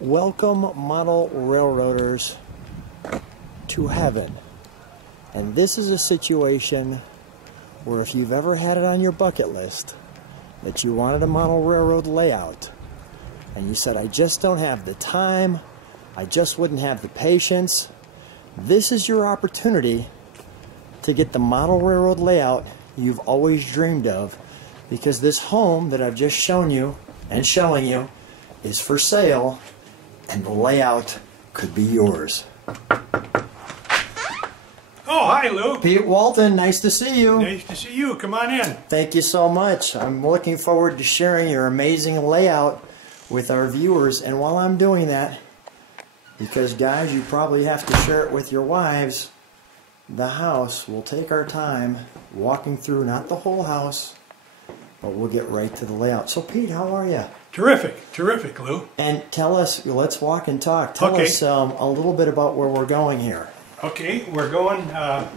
Welcome, model railroaders, to heaven. And this is a situation where if you've ever had it on your bucket list that you wanted a model railroad layout, and you said, I just don't have the time, I just wouldn't have the patience, this is your opportunity to get the model railroad layout you've always dreamed of, because this home that I've just shown you and showing you is for sale, and the layout could be yours. Oh, hi, Lou. Pete Walton, nice to see you. Nice to see you. Come on in. Thank you so much. I'm looking forward to sharing your amazing layout with our viewers. And while I'm doing that, because guys, you probably have to share it with your wives, the house, we'll take our time walking through, not the whole house, but we'll get right to the layout. So Pete, how are you? Terrific. Terrific, Lou. And tell us, let's walk and talk. Tell us a little bit about where we're going here. Okay, we're going to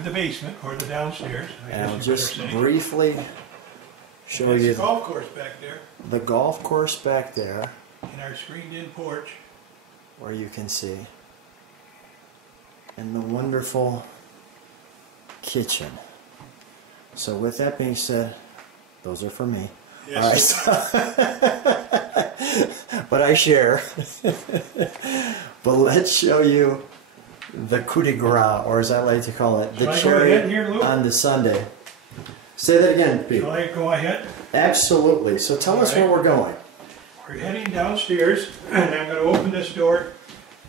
the basement or the downstairs. And I'll just briefly show you the golf course back there. The golf course back there. And our screened-in porch. Where you can see. And the wonderful kitchen. So with that being said, those are for me. Yes, all right. But I share. But let's show you the coup de grace, or as I like to call it, the cherry on the sundae. Say that again, Pete. Shall I go ahead? Absolutely. So tell us where we're going. We're heading downstairs, and I'm going to open this door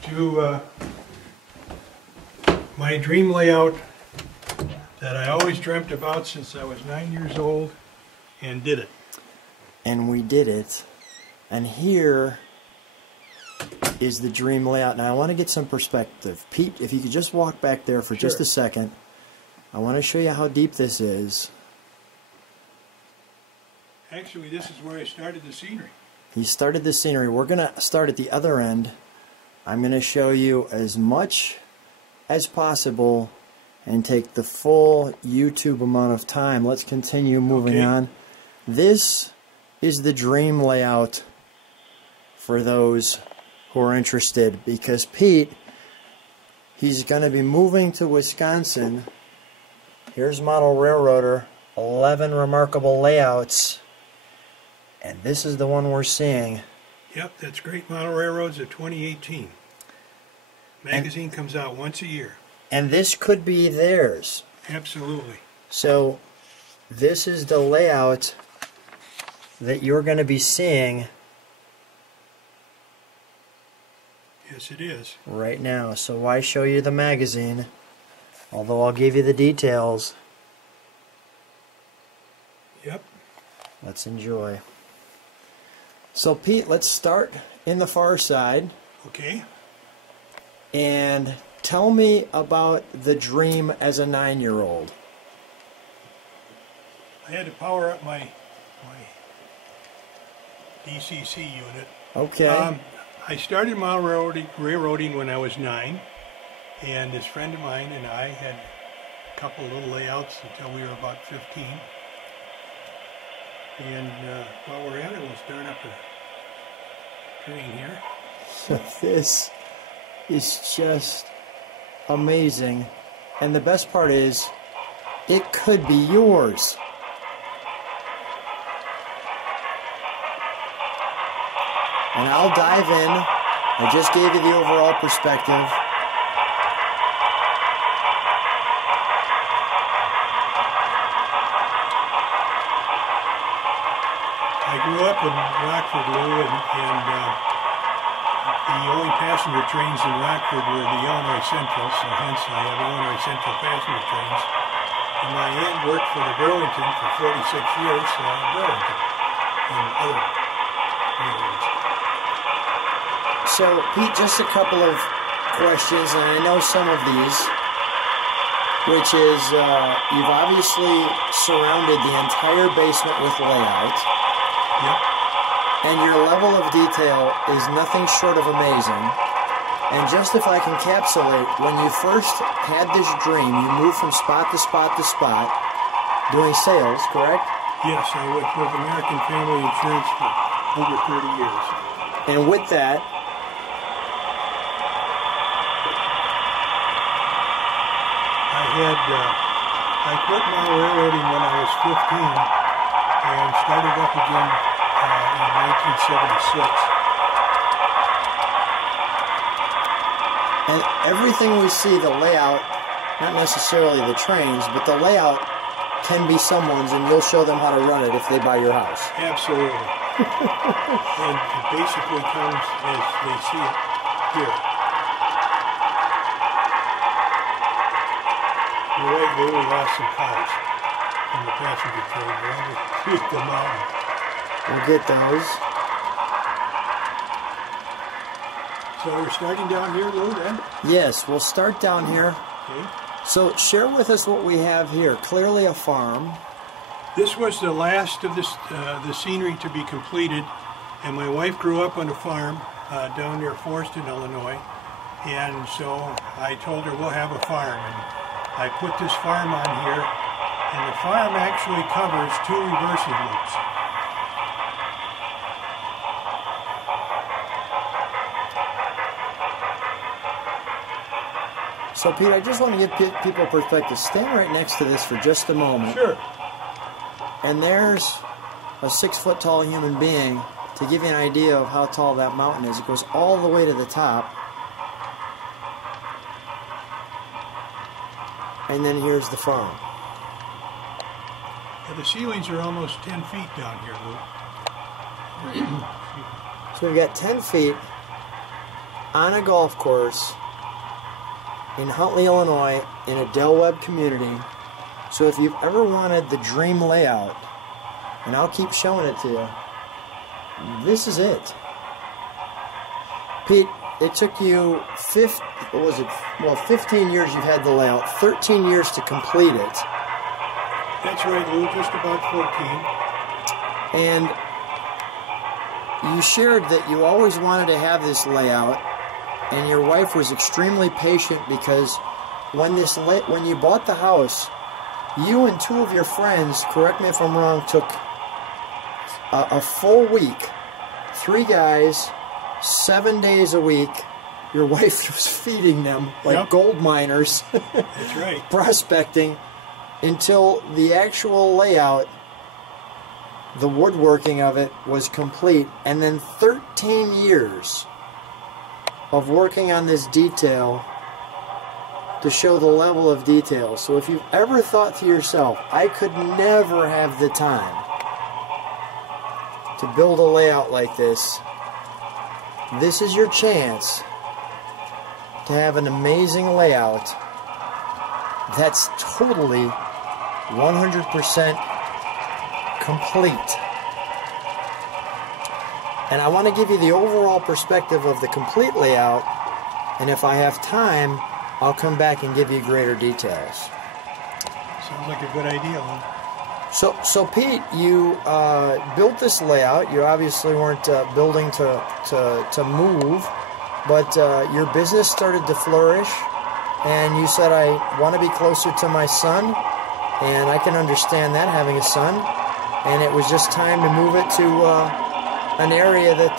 to my dream layout that I always dreamt about since I was 9 years old, and did it. And we did it. And here is the dream layout. Now I want to get some perspective. Pete, if you could just walk back there for just a second. I want to show you how deep this is. Actually, this is where I started the scenery. He started the scenery. We're going to start at the other end. I'm going to show you as much as possible and take the full YouTube amount of time. Let's continue moving on. This is the dream layout for those who are interested, because Pete, he's going to be moving to Wisconsin. Here's Model Railroader, 11 remarkable layouts, and this is the one we're seeing. Yep, that's Great Model Railroads of 2018. Magazine comes out once a year. And this could be theirs. Absolutely. So this is the layout that you're going to be seeing. Yes, it is. Right now. So why show you the magazine? Although I'll give you the details. Yep. Let's enjoy. So Pete, let's start in the far side. Okay. And tell me about the dream as a 9-year-old. I had to power up my DCC unit. Okay. I started model railroading when I was 9, and this friend of mine and I had a couple little layouts until we were about 15. And while we're at it, we'll start up the train here. So this is just amazing, and the best part is it could be yours. And I'll dive in. I just gave you the overall perspective. I grew up in Rockford, Lou, and the only passenger trains in Rockford were the Illinois Central, so hence I have Illinois Central passenger trains. And my aunt worked for the Burlington for 46 years, so I have Burlington and other railroads. So, Pete, just a couple of questions, and I know some of these, which is you've obviously surrounded the entire basement with layout. Yep. And your level of detail is nothing short of amazing. And just if I can encapsulate, when you first had this dream, you moved from spot to spot to spot, doing sales, correct? Yes, I worked with American Family Insurance for over 30 years. And with that, I quit model railroading when I was 15 and started up again in 1976. And everything we see, the layout, not necessarily the trains, but the layout can be someone's, and you'll show them how to run it if they buy your house. Absolutely. And it basically comes as they see it here. You're right, Lou, we lost some cars from the passenger train. We're underneath the mountain. We'll get those. So we're starting down here, Lou, then? Yes, we'll start down here. Okay. So share with us what we have here. Clearly a farm. This was the last of this, the scenery to be completed, and my wife grew up on a farm down near Forston, Illinois, and so I told her we'll have a farm, and I put this farm on here, and the farm actually covers 2 reversing loops. So Pete, I just want to give people perspective. Stand right next to this for just a moment. Sure. And there's a 6-foot tall human being to give you an idea of how tall that mountain is. It goes all the way to the top. And then here's the farm. Yeah, the ceilings are almost 10 feet down here, Lou. So we've got 10 feet on a golf course in Huntley, Illinois, in a Del Webb community. So if you've ever wanted the dream layout, and I'll keep showing it to you, this is it. Pete, it took you 15 years you've had the layout, 13 years to complete it. That's right, Lou, just about 14. And you shared that you always wanted to have this layout, and your wife was extremely patient because when you bought the house, you and 2 of your friends, correct me if I'm wrong, took a full week, 3 guys, 7 days a week. Your wife was feeding them like gold miners. That's right. Prospecting until the actual layout, the woodworking of it, was complete. And then 13 years of working on this detail to show the level of detail. So if you've ever thought to yourself, I could never have the time to build a layout like this, this is your chance to have an amazing layout that's totally 100% complete. And I want to give you the overall perspective of the complete layout, and if I have time, I'll come back and give you greater details. Sounds like a good idea, Lou. So Pete, you built this layout. You obviously weren't building to move, but your business started to flourish, and you said, I want to be closer to my son, and I can understand that, having a son, and it was just time to move it to an area that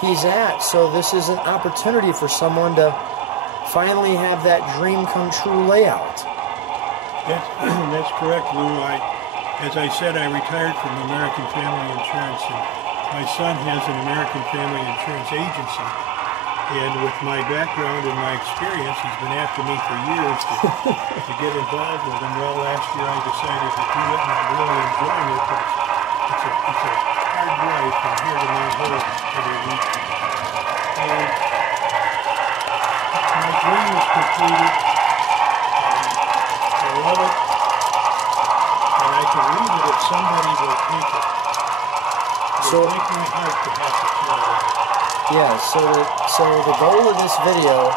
he's at. So this is an opportunity for someone to finally have that dream come true layout. That's correct, Lou. As I said, I retired from American Family Insurance, and my son has an American Family Insurance agency. And with my background and my experience, he's been after me for years to get involved with him. Well, last year I decided to do it, and I'm really enjoying it, but it's a hard drive from here to Mount Hope every week. And my dream is completed. I love it. And I can leave it if somebody will take it. It would break my heart to have to tear it out. Yeah, so the goal of this video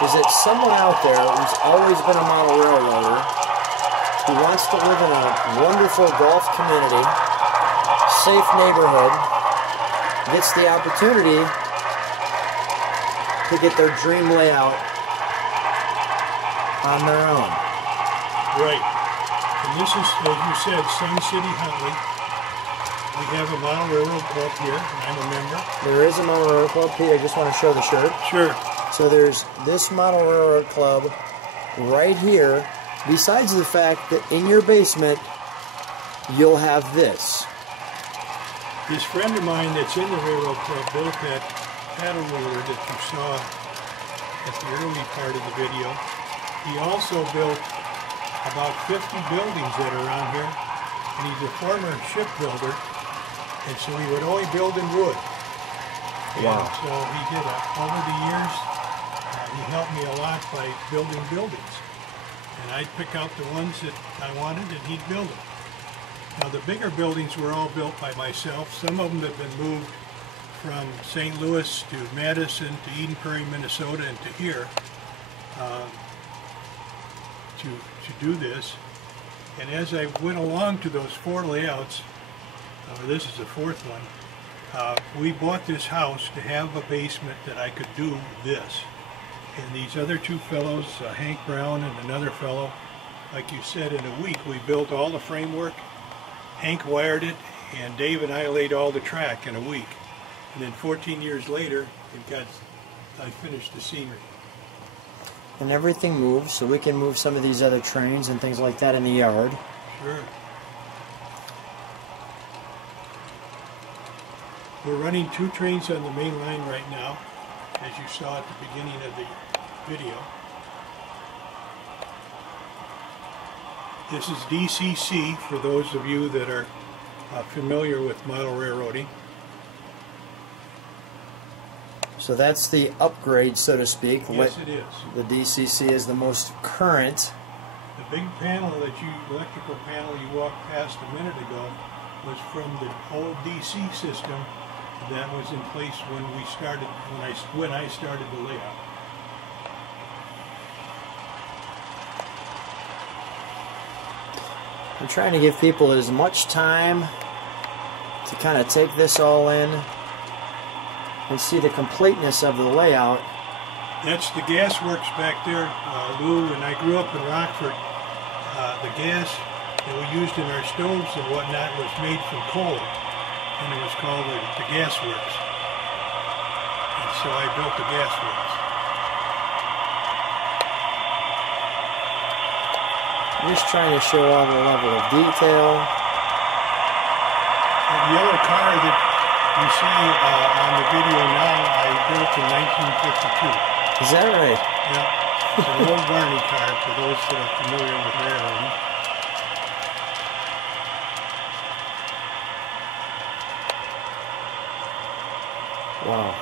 is that someone out there who's always been a model railroader, who wants to live in a wonderful golf community, safe neighborhood, gets the opportunity to get their dream layout on their own. Right. And this is, as you said, Sun City Huntley. We have a model railroad club here, and I'm a member. There is a model railroad club. Pete, I just want to show the shirt. Sure. So there's this model railroad club right here besides the fact that in your basement you'll have this. This friend of mine that's in the railroad club built that paddle roller that you saw at the early part of the video. He also built about 50 buildings that are around here, and he's a former shipbuilder, and so he would only build in wood. Wow. And so he did over the years, he helped me a lot by building buildings. And I'd pick out the ones that I wanted and he'd build them. Now the bigger buildings were all built by myself. Some of them have been moved from St. Louis to Madison to Eden Prairie, Minnesota, and to here to do this. And as I went along to those 4 layouts, this is the 4th one, we bought this house to have a basement that I could do this. And these other 2 fellows, Hank Brown and another fellow, like you said, in a week we built all the framework. Hank wired it, and Dave and I laid all the track in a week. And then 14 years later, I finished the scenery. And everything moves, so we can move some of these other trains and things like that in the yard. Sure. We're running 2 trains on the main line right now, as you saw at the beginning of the video. This is DCC for those of you that are familiar with model railroading. So that's the upgrade, so to speak. Yes, it is. The DCC is the most current. The big panel electrical panel you walked past a minute ago was from the old DC system that was in place when I started the layout. I'm trying to give people as much time to kind of take this all in and see the completeness of the layout. That's the gas works back there, Lou, and I grew up in Rockford. The gas that we used in our stoves and whatnot was made from coal, and it was called the gas works. And so I built the gas works. I'm just trying to show all the level of detail. The yellow car that you see on the video now, I built in 1952. Is that right? Yeah, it's an old Barney car for those that are familiar with railroading. Wow.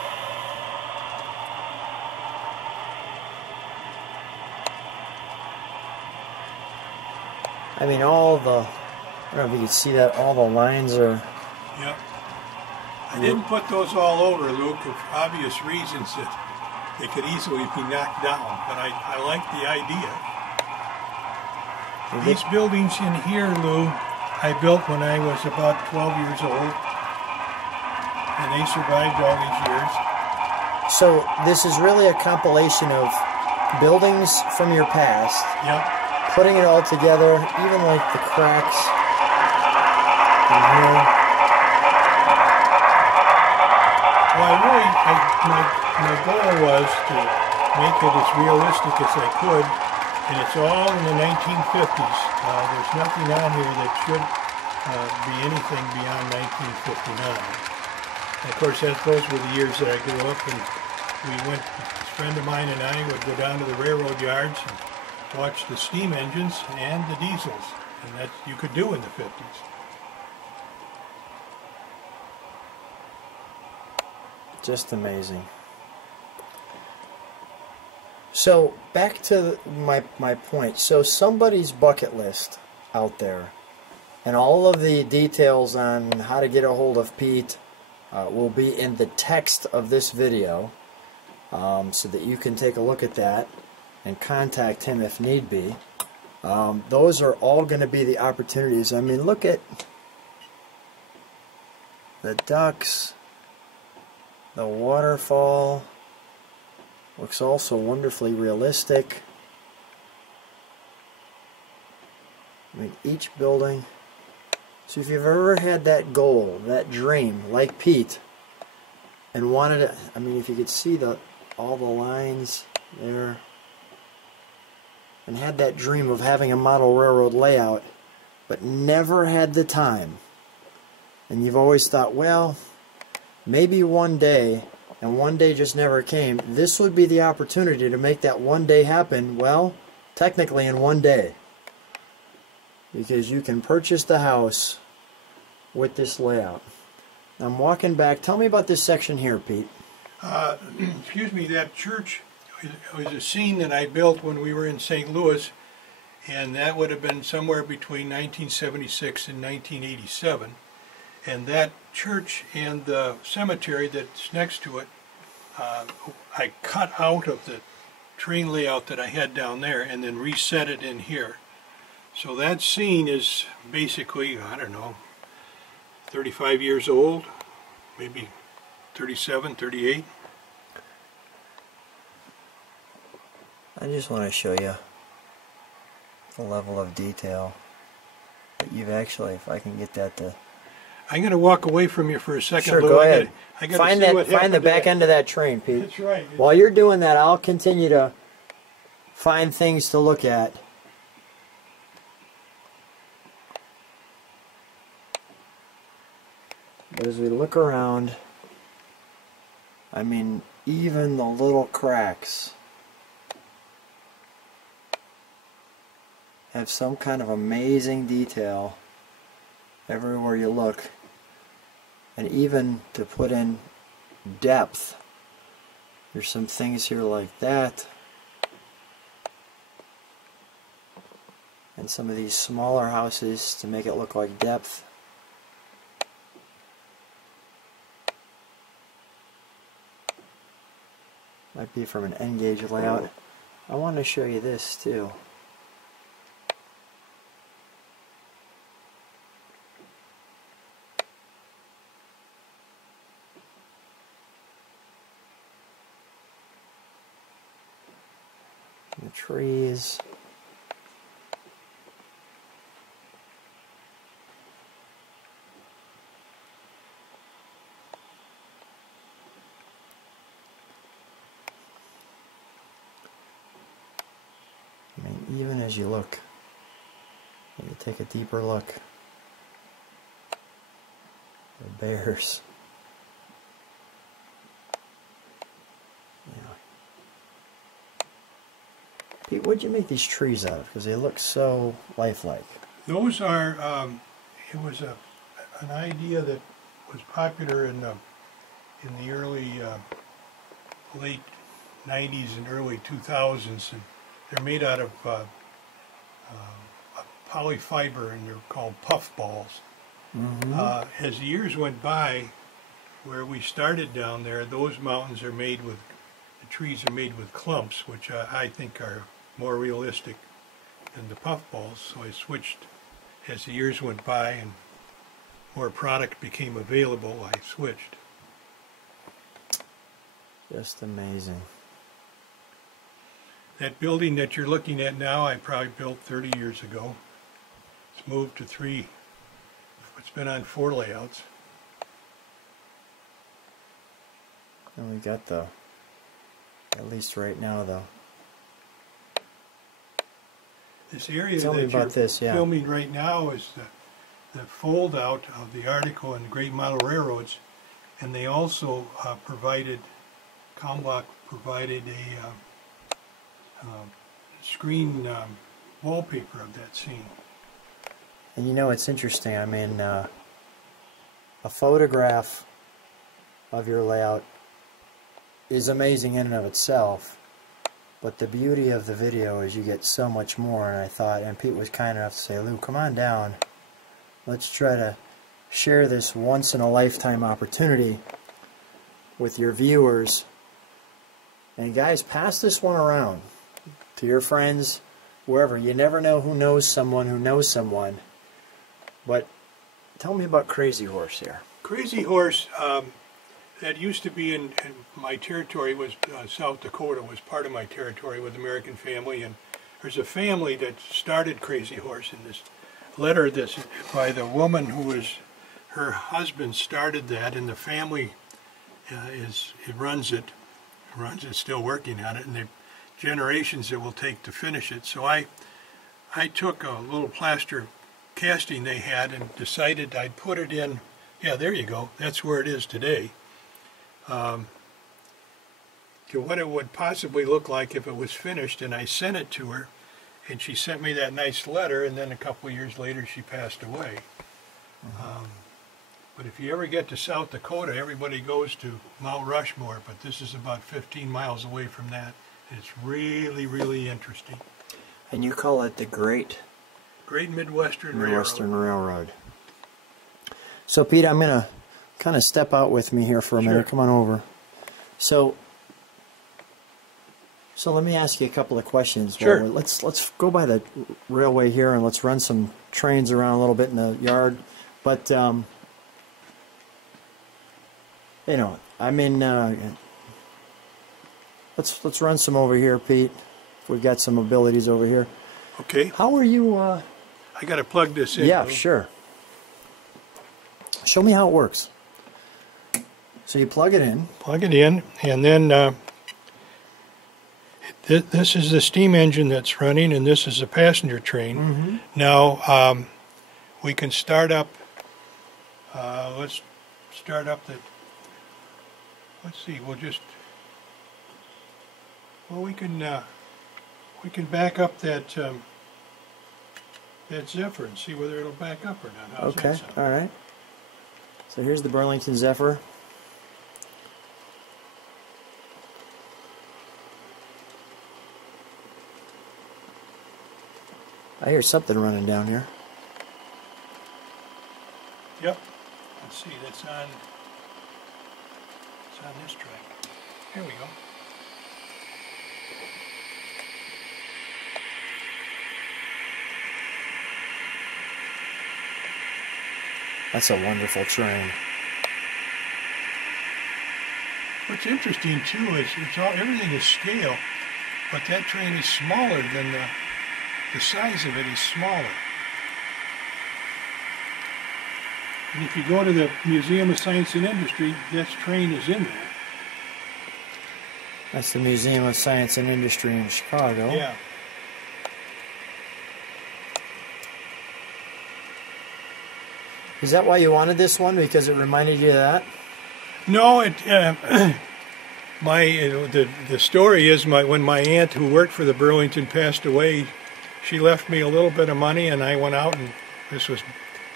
I mean, I don't know if you can see that, all the lines are... Yep. I didn't put those all over, Luke, for obvious reasons that they could easily be knocked down, but I like the idea. These buildings in here, Lou, I built when I was about 12 years old, and they survived all these years. So this is really a compilation of buildings from your past. Yep. Putting it all together, even like the cracks in here. Well, my goal was to make it as realistic as I could, and it's all in the 1950s. There's nothing on here that should be anything beyond 1959. And of course, those were the years that I grew up, and a friend of mine and I would go down to the railroad yards and watch the steam engines and the diesels, and that you could do in the 50s. Just amazing. So back to my point. So somebody's bucket list out there, and all of the details on how to get a hold of Pete will be in the text of this video, so that you can take a look at that and contact him if need be. Those are all going to be the opportunities. I mean, look at the ducks, the waterfall. Looks also wonderfully realistic. I mean, each building. So if you've ever had that goal, that dream, like Pete, and wanted to, I mean, if you could see all the lines there. and had that dream of having a model railroad layout, but never had the time. And you've always thought, well, maybe one day, and one day just never came, this would be the opportunity to make that one day happen, well, technically in one day. Because you can purchase the house with this layout. I'm walking back. Tell me about this section here, Pete. Excuse me, that church was a scene that I built when we were in St. Louis, and that would have been somewhere between 1976 and 1987. And that church and the cemetery that's next to it, I cut out of the train layout that I had down there and then reset it in here. So that scene is basically, I don't know, 35 years old, maybe 37, 38. I just want to show you the level of detail that you've actually, if I can get that to... I'm going to walk away from you for a second. Sure, Lou. go ahead. Find the back end of that train, Pete. That's right. While you're doing that, I'll continue to find things to look at. But as we look around, I mean, even the little cracks have some kind of amazing detail everywhere you look. And even to put in depth, there's some things here like that. And some of these smaller houses to make it look like depth. Might be from an N-gauge layout. I want to show you this too. The trees. I mean, even as you look, when you take a deeper look, the bears. Yeah. Pete, what'd you make these trees out of? Because they look so lifelike. Those are, it was an idea that was popular in the early, late 90s and early 2000s. And they're made out of polyfiber, and they're called puff balls. Mm-hmm. As the years went by, where we started down there, those mountains are made with, the trees are made with clumps, which I think are more realistic than the puff balls. So I switched as the years went by and more product became available. I switched. Just amazing. That building that you're looking at now, I probably built 30 years ago. It's moved to 3. It's been on 4 layouts. And we got the, at least right now though. This area Tell me that about you're this, yeah. filming right now is the fold out of the article in Great Model Railroads, and they also provided, Kalmbach provided a screen wallpaper of that scene. And you know, it's interesting. I mean, a photograph of your layout is amazing in and of itself, but the beauty of the video is you get so much more. And I thought, and Pete was kind enough to say, Lou, come on down. Let's try to share this once-in-a-lifetime opportunity with your viewers. And guys, pass this one around to your friends, wherever. You never know who knows someone who knows someone. But tell me about Crazy Horse here. Crazy Horse, that used to be in my territory, was South Dakota, was part of my territory with American Family, and there's a family that started Crazy Horse. In this letter this by the woman who was, her husband started that, and the family runs it, still working on it, and they generations it will take to finish it. So I took a little plaster casting they had and decided I'd put it in. Yeah, there you go. That's where it is today. To what it would possibly look like if it was finished, and I sent it to her, and she sent me that nice letter, and then a couple of years later she passed away. But if you ever get to South Dakota, everybody goes to Mount Rushmore, but this is about 15 miles away from that. It's really, really interesting. And you call it the Great Midwestern Railroad. So Pete, I'm going to kind of step out with me here for a minute. Come on over. So let me ask you a couple of questions. Sure. Well, let's go by the railway here and let's run some trains around a little bit in the yard. But you know, I mean, let's run some over here, Pete. We've got some abilities over here. Okay. How are you? I got to plug this in. Yeah, sure. Show me how it works. So you plug it in. Plug it in, and then this is the steam engine that's running, and this is a passenger train. Now we can start up. Let's start up the. Let's see. We can back up that that Zephyr and see whether it'll back up or not. How's Okay. that sound? All right. So here's the Burlington Zephyr. I hear something running down here. Yep. Let's see. It's on this track. Here we go. That's a wonderful train. What's interesting too is everything is scale, but that train is smaller than the size of it is smaller. And if you go to the Museum of Science and Industry, that train is in there. That's the Museum of Science and Industry in Chicago. Yeah. Is that why you wanted this one? Because it reminded you of that? No, the story is when my aunt who worked for the Burlington passed away, she left me a little bit of money, and I went out, and this was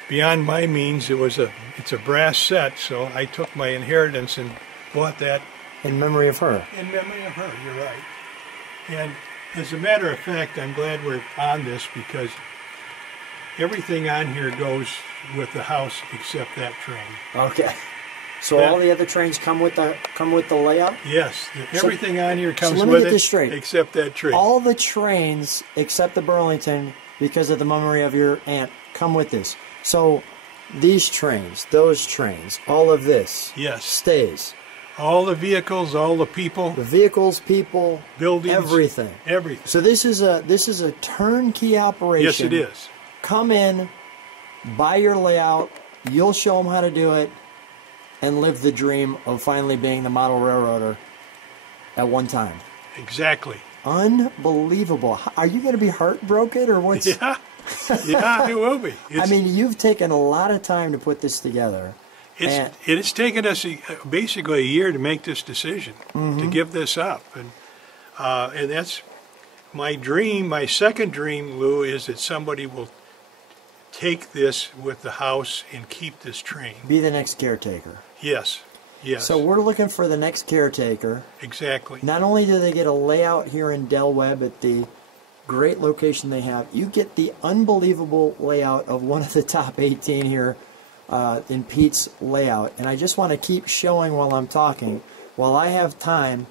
beyond my means. It's a brass set, so I took my inheritance and bought that. In memory of her. In memory of her, you're right. And as a matter of fact, I'm glad we're on this because everything on here goes with the house except that train. Okay. So all the other trains come with the layout? Yes. Everything on here comes so with get it this straight. Except that train. All the trains except the Burlington, because of the memory of your aunt, come with this. So these trains, those trains, all of this stays. All the vehicles, all the people. The vehicles, people, buildings, everything. Everything. So this is a turnkey operation. Yes, it is. Come in, buy your layout, you'll show them how to do it, and live the dream of finally being the model railroader at one time. Exactly. Unbelievable. Are you going to be heartbroken or what's... Yeah, yeah, it will be. I mean, you've taken a lot of time to put this together. It has taken us basically a year to make this decision, to give this up. And that's my dream. My second dream, Lou, is that somebody will take this with the house and keep this train. Be the next caretaker. Yes, yes. So we're looking for the next caretaker. Exactly. Not only do they get a layout here in Del Webb at the great location they have, you get the unbelievable layout of one of the top 18 here in Pete's layout. And I just want to keep showing while I'm talking, while I have time.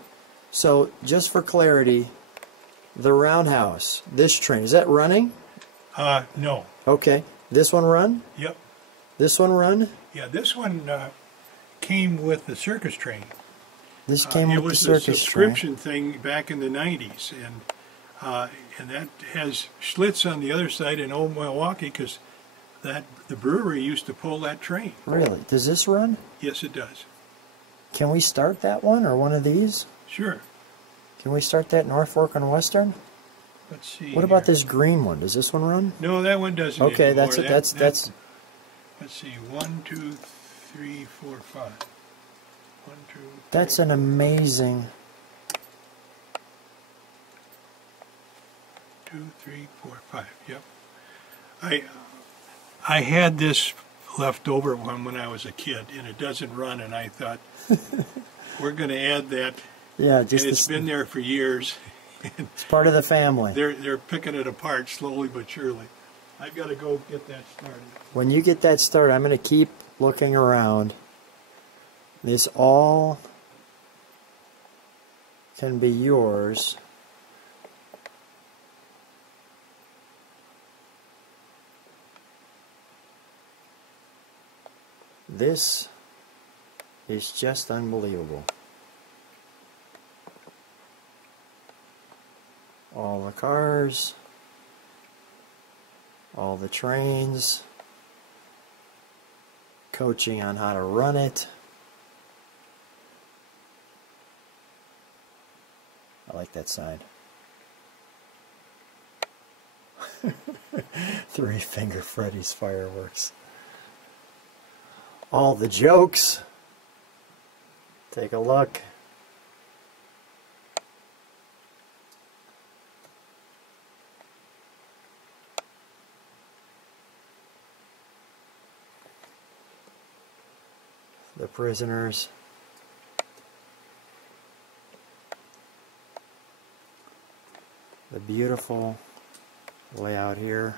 So just for clarity, the roundhouse, this train, is that running? No. Okay. This one run? Yep. This one run? Yeah, this one came with the circus train. This came with the circus train. It was a subscription thing back in the 90s, and that has Schlitz on the other side in Old Milwaukee because the brewery used to pull that train. Really? Does this run? Yes, it does. Can we start that one or one of these? Sure. Can we start that North Fork on Western? Let's see. What about this green one? Does this one run? No, that one doesn't. Okay, anymore. that's it. That's. Let's see. 1, 2, 3, 4, 5. 1, 2. That's an amazing. 2, 3, 4, 5. Yep. I had this left over when I was a kid, and it doesn't run. And I thought we're going to add that. Yeah, and it's been there for years. It's part of the family. They're picking it apart slowly but surely. I've got to go get that started. When you get that started, I'm going to keep looking around. This all can be yours. This is just unbelievable. All the cars, all the trains, coaching on how to run it. I like that sign. 3-Finger Freddy's Fireworks. All the jokes. Take a look. The prisoners. The beautiful layout here.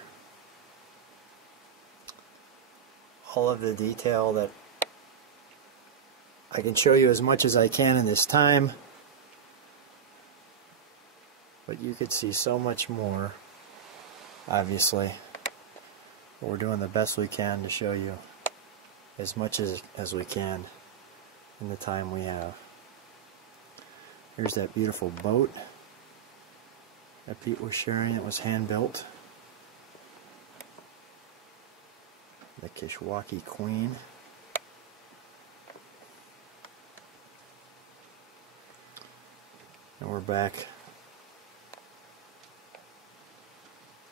All of the detail that I can show you as much as I can in this time, but you could see so much more, obviously. But we're doing the best we can to show you as much as we can in the time we have. Here's that beautiful boat that Pete was sharing. It was hand built. The Kishwaukee Queen. And we're back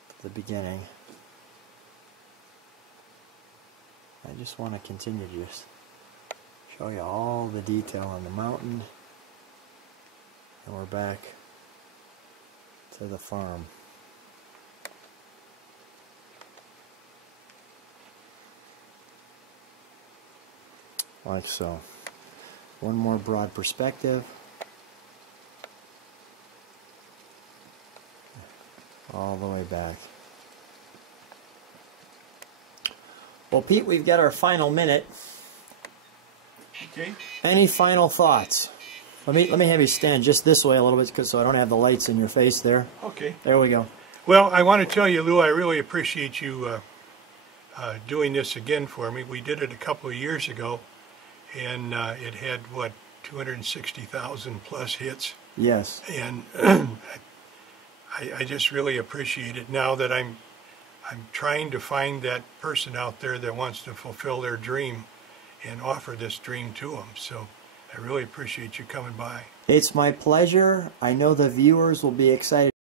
to the beginning. I just want to continue to just show you all the detail on the mountain. And we're back to the farm. Like so. One more broad perspective. All the way back. Well, Pete, we've got our final minute. Okay. Any final thoughts? Let me have you stand just this way a little bit, so I don't have the lights in your face there. Okay. There we go. Well, I want to tell you, Lou, I really appreciate you doing this again for me. We did it a couple of years ago, and it had, what, 260,000 plus hits. Yes. And I just really appreciate it now that I'm trying to find that person out there that wants to fulfill their dream and offer this dream to them. So I really appreciate you coming by. It's my pleasure. I know the viewers will be excited.